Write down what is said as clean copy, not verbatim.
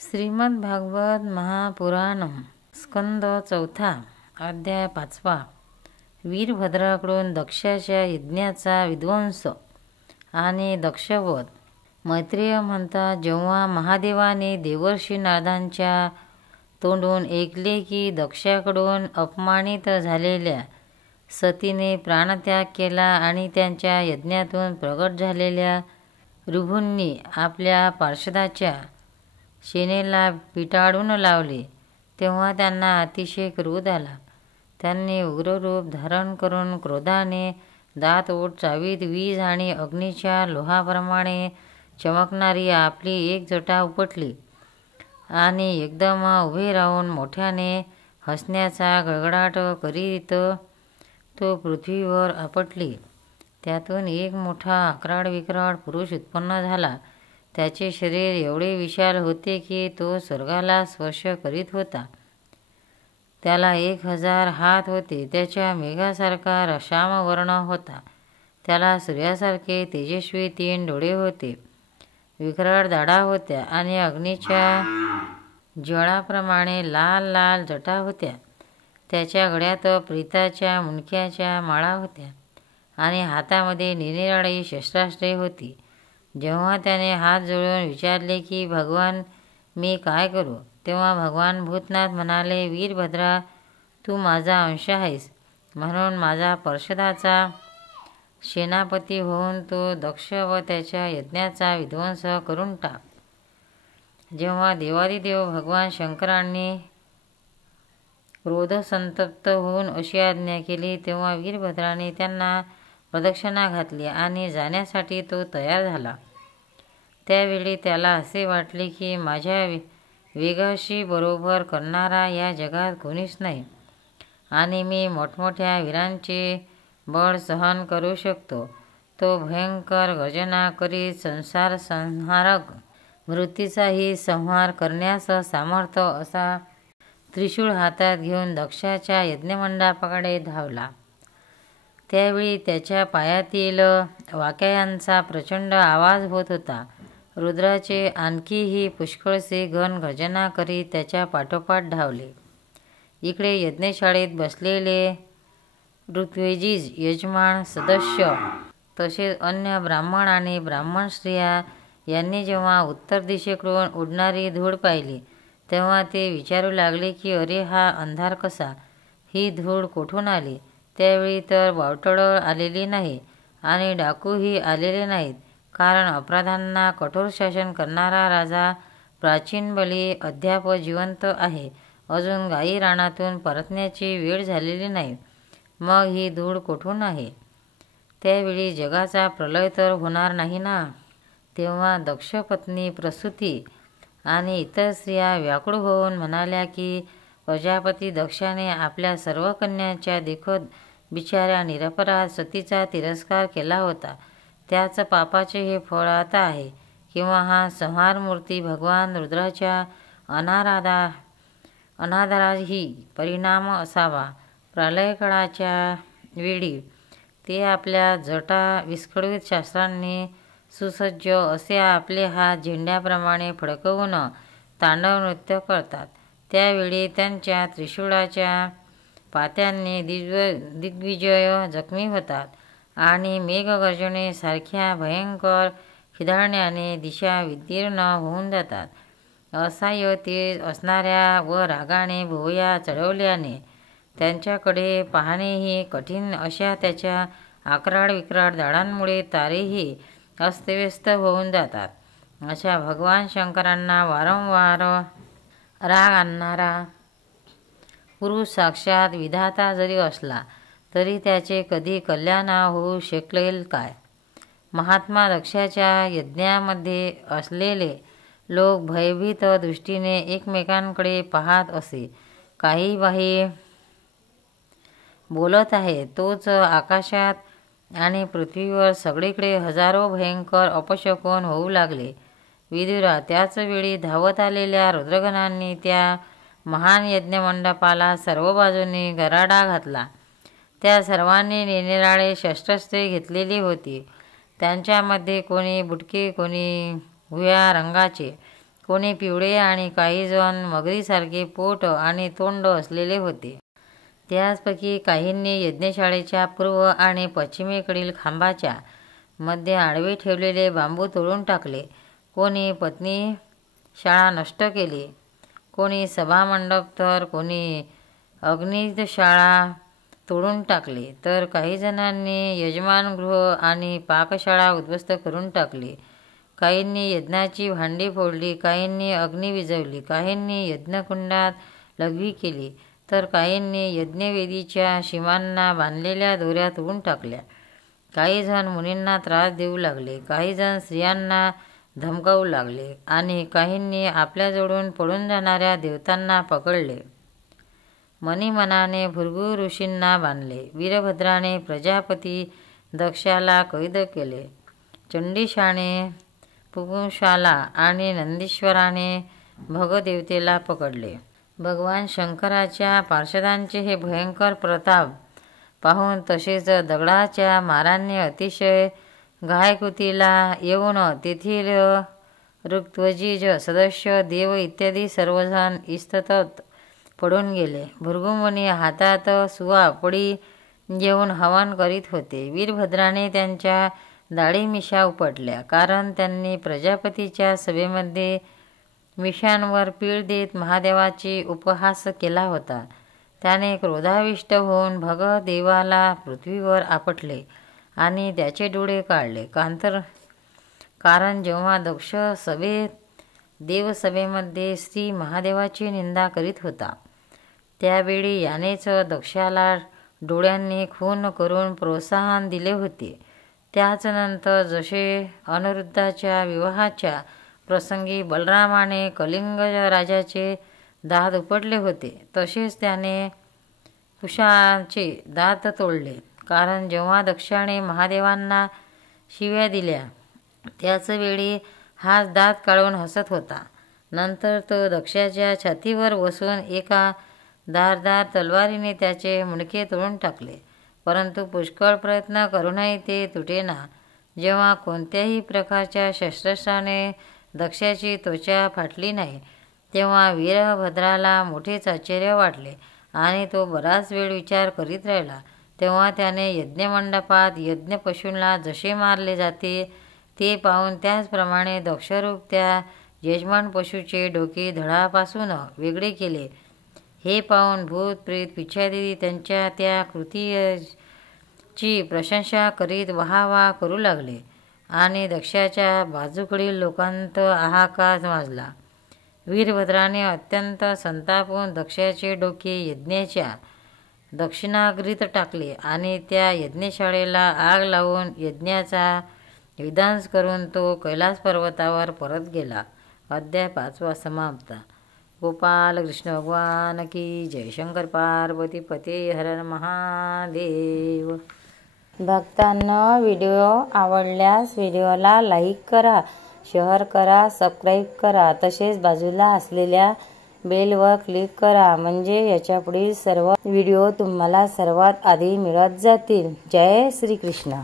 श्रीमद भागवत महापुराणम स्कंद चौथा अध्याय 5. वीरभद्राकडून दक्षाच्या यज्ञाचा विध्वंस आणि दक्षवध. मैत्रेय म्हणतात, जेव्हा महादेवाने देवर्षी नारदांच्या तोंडून ऐकले की दक्षाकडून अपमानित झालेल्या सतीने प्राणत्याग केला आणि त्यांच्या यज्ञातून प्रगट झालेल्या ऋभूंनी आपल्या पार्षदाच्या सेनेला पिटाळून लावले, तेव्हा त्यांना अतिशय क्रोध आला. त्यांनी उग्र रूप धारण करून क्रोधाने दात ओठ चावीत वीज आणि अग्नीच्या लोहाप्रमाणे चमकणारी आपली एक जटा उपटली आणि एकदम उभे राहून मोठ्याने हसण्याचा गडगडाट करीत तो पृथ्वीवर आपटली. त्यातून एक मोठा अक्राळ विक्राळ पुरुष उत्पन्न झाला. त्याचे शरीर एवढे विशाल होते की तो स्वर्गाला स्पर्श करीत होता. त्याला 1000 हात होते. त्याच्या मेघासारखा श्यामवर्ण होता. त्याला सूर्यासारखे तेजस्वी 3 डोळे होते. विकराळ दाढा होत्या आणि अग्नीच्या ज्वाळाप्रमाणे लाल लाल जटा होत्या. त्याच्या गळ्यात प्रीताच्या मुंडक्याच्या माळा होत्या आणि हातामध्ये निरनिराळी शस्त्रास्त्रे होती. जेव्हा त्याने हात जोडून विचारले की भगवान, मी काय करू, तेव्हा भगवान भूतनाथ म्हणाले, वीरभद्रा, तू माझा अंश आहेस, म्हणून माझा पार्षदाचा सेनापती होऊन तो दक्ष व त्याच्या यज्ञाचा विध्वंस करून टाक. जेव्हा देवादिदेव भगवान शंकरांनी क्रोधसंतप्त होऊन अशी आज्ञा केली, तेव्हा वीरभद्राने त्यांना प्रदक्षिणा घातली आणि जाण्यासाठी तो तयार झाला. त्यावेळी त्याला असे वाटले की माझ्या वेगाशी बरोबर करणारा या जगात कोणीच नाही आणि मी मोठमोठ्या वीरांचे बळ सहन करू शकतो. तो भयंकर गर्जना करीत संसार संहारक मृत्यूचाही संहार करण्यास सामर्थ्य असा त्रिशूळ हातात घेऊन दक्षाच्या यज्ञमंडपाकडे धावला. त्यावेळी त्याच्या पायातील वाकयांचा प्रचंड आवाज होत होता. रुद्राचे आणखीही पुष्कळसे गण गर्जना करीत त्याच्या पाठोपाठ धावले. इकडे यज्ञशाळेत बसलेले ऋत्विज यजमान सदस्य तसेच अन्य ब्राह्मण आणि ब्राह्मण स्त्रिया यांनी जेव्हा उत्तर दिशेकडून उडणारी धूळ पाहिली, तेव्हा ते विचारू लागले की अरे, हा अंधार कसा, ही धूळ कोठून आली. त्यावेळी तर बावटळं आलेली नाही आणि डाकूही आलेले नाहीत, कारण अपराधांना कठोर शासन करणारा राजा प्राचीन बली अद्याप जिवंत आहे. अजून गायी रानातून परतण्याची वेळ झालेली नाही, मग ही धूळ कोठून आहे. त्यावेळी जगाचा प्रलय तर होणार नाही ना. तेव्हा दक्षपत्नी प्रसूती आणि इतर स्त्रिया व्याकुळ होऊन म्हणाल्या की प्रजापती दक्षाने आपल्या सर्व कन्यांच्या देखत बिचाऱ्या निरपराध सतीचा तिरस्कार केला होता. त्याच पापाचे हे फळ आता आहे, किंवा हा संहारमूर्ती भगवान रुद्राच्या अनादराही परिणाम असावा. प्रलयकाळाच्या वेळी ते आपल्या जटा विस्कळीत शस्त्रांनी सुसज्ज असे आपले हात झेंड्याप्रमाणे फडकवून तांडव नृत्य करतात. त्यावेळी त्यांच्या त्रिशूळाच्या पात्यांनी दिग्विजय जखमी होतात आणि मेघगर्जनेसारख्या भयंकर खिदळण्याने दिशा विदीर्ण होऊन जातात. असह्य तेज असणाऱ्या व रागाने भुवया चढवल्याने त्यांच्याकडे पाहणेही कठीण अशा त्याच्या अक्राळ विक्राळ दाढांमुळे तारेही अस्तव्यस्त होऊन जातात. अशा भगवान शंकरांना वारंवार राग आणणारा पुरुष साक्षात विधाता जरी असला तरी त्याचे कधी कल्याण होऊ शकेल काय. महात्मा दक्षाच्या यज्ञामध्ये असलेले लोक भयभीत दृष्टीने एकमेकांकडे पाहत असे. काही बाई बोलत आहे, तोच आकाशात आणि पृथ्वीवर सगळीकडे हजारो भयंकर अपशकुन होऊ लागले. विदुरा, त्याच वेळी धावत आलेल्या रुद्रगणांनी त्या महान यज्ञमंडपाला सर्व बाजूंनी गराडा घातला. त्या सर्वांनी निरनिराळे शस्त्रास्त्रे घेतलेली होती. त्यांच्यामध्ये कोणी बुटके, कोणी भुया रंगाचे, कोणी पिवळे आणि काही जण मगरीसारखे पोट आणि तोंड असलेले होते. त्याचपैकी काहींनी यज्ञशाळेच्या पूर्व आणि पश्चिमेकडील खांबाच्या मध्ये आडवे ठेवलेले बांबू तोडून टाकले. कोणी पत्नी शाळा नष्ट केली, कोणी सभामंडप तर कोणी अग्निशाळा तोडून टाकले, तर काही जणांनी यजमानगृह आणि पाकशाळा उद्ध्वस्त करून टाकली. काहींनी यज्ञाची भांडी फोडली, काहींनी अग्नी विझवली, काहींनी यज्ञकुंडात लघवी केली, तर काहींनी यज्ञवेदीच्या शिमांना बांधलेल्या दोऱ्या तोडून टाकल्या. काही जण मुनींना त्रास देऊ लागले, काही जण स्त्रियांना धमकावू लागले आणि काहींनी आपल्याजवळून पळून जाणाऱ्या देवतांना पकडले. मनीमनाने भृगु ऋषींना बांधले. वीरभद्राने प्रजापती दक्षाला कैद केले. चंडीशाने पुंशाला आणि नंदीश्वराने भगदेवतेला पकडले. भगवान शंकराच्या पार्षदांचे हे भयंकर प्रताप पाहून तसेच दगडाच्या मारांनी अतिशय घायकुतीला येऊन तेथील ऋक्ध्वजीज सदस्य देव इत्यादी सर्वजण इस्ततत पडून गेले. भृगुमुनी हातात सुवापडी घेऊन हवन करीत होते. वीरभद्राने त्यांच्या दाढी मिशा उपटल्या, कारण त्यांनी प्रजापतीच्या सभेमध्ये मिशांवर पीळ देत महादेवाची उपहास केला होता. त्याने क्रोधाविष्ट होऊन भगदेवाला पृथ्वीवर आपटले आणि त्याचे डोळे काढले. कारण जेव्हा दक्ष देवसभेमध्ये श्री महादेवाची निंदा करीत होता, त्यावेळी यानेच दक्षाला डोळ्यांनी खून करून प्रोत्साहन दिले होते. त्याच नंतर जसे अनिरुद्धाच्या विवाहाच्या प्रसंगी बलरामाने कलिंग राजाचे दात उपटले होते, तसेच त्याने कुशाचे दात तोडले. कारण जेव्हा दक्षाने महादेवांना शिव्या दिल्या, त्याच वेळी हाच दात काढून हसत होता. नंतर तो दक्षाच्या छातीवर बसून एका धारदार तलवारीने त्याचे मुंडके तोडून टाकले, परंतु पुष्कळ प्रयत्न करूनही ते तुटेना. जेव्हा कोणत्याही प्रकारच्या शस्त्राने दक्षाची त्वचा फाटली नाही, तेव्हा वीरभद्राला मोठेच आश्चर्य वाटले आणि तो बराच वेळ विचार करीत राहिला. तेव्हा त्याने यज्ञमंडपात यज्ञपशूंना जसे मारले जाते ते पाहून त्याचप्रमाणे दक्षरूप त्या यजमान पशूचे डोके धडापासून वेगळे केले. हे पाहून भूत प्रेत पिशादी त्यांच्या त्या कृतीची प्रशंसा करीत वाहवा करू लागले आणि दक्षाच्या बाजूकडील लोकांत हाहाकार माजला. वीरभद्राने अत्यंत संतापून दक्षाचे डोके यज्ञाच्या दक्षिणाग्रीत टाकले आणि त्या यज्ञशाळेला आग लावून यज्ञाचा विध्वंस करून तो कैलास पर्वतावर परत गेला. अध्याय 5 समाप्त. गोपाल कृष्ण भगवान की जय. शंकर पार्वती पते हर हर महादेव. भक्तांना व्हिडिओ आवडल्यास व्हिडिओला लाईक करा, शेअर करा, सबस्क्राईब करा. तसेच बाजूला असलेल्या बेलवर क्लिक करा, म्हणजे याच्यापुढील सर्व व्हिडिओ तुम्हाला सर्वात आधी मिळत जातील. जय श्री कृष्ण.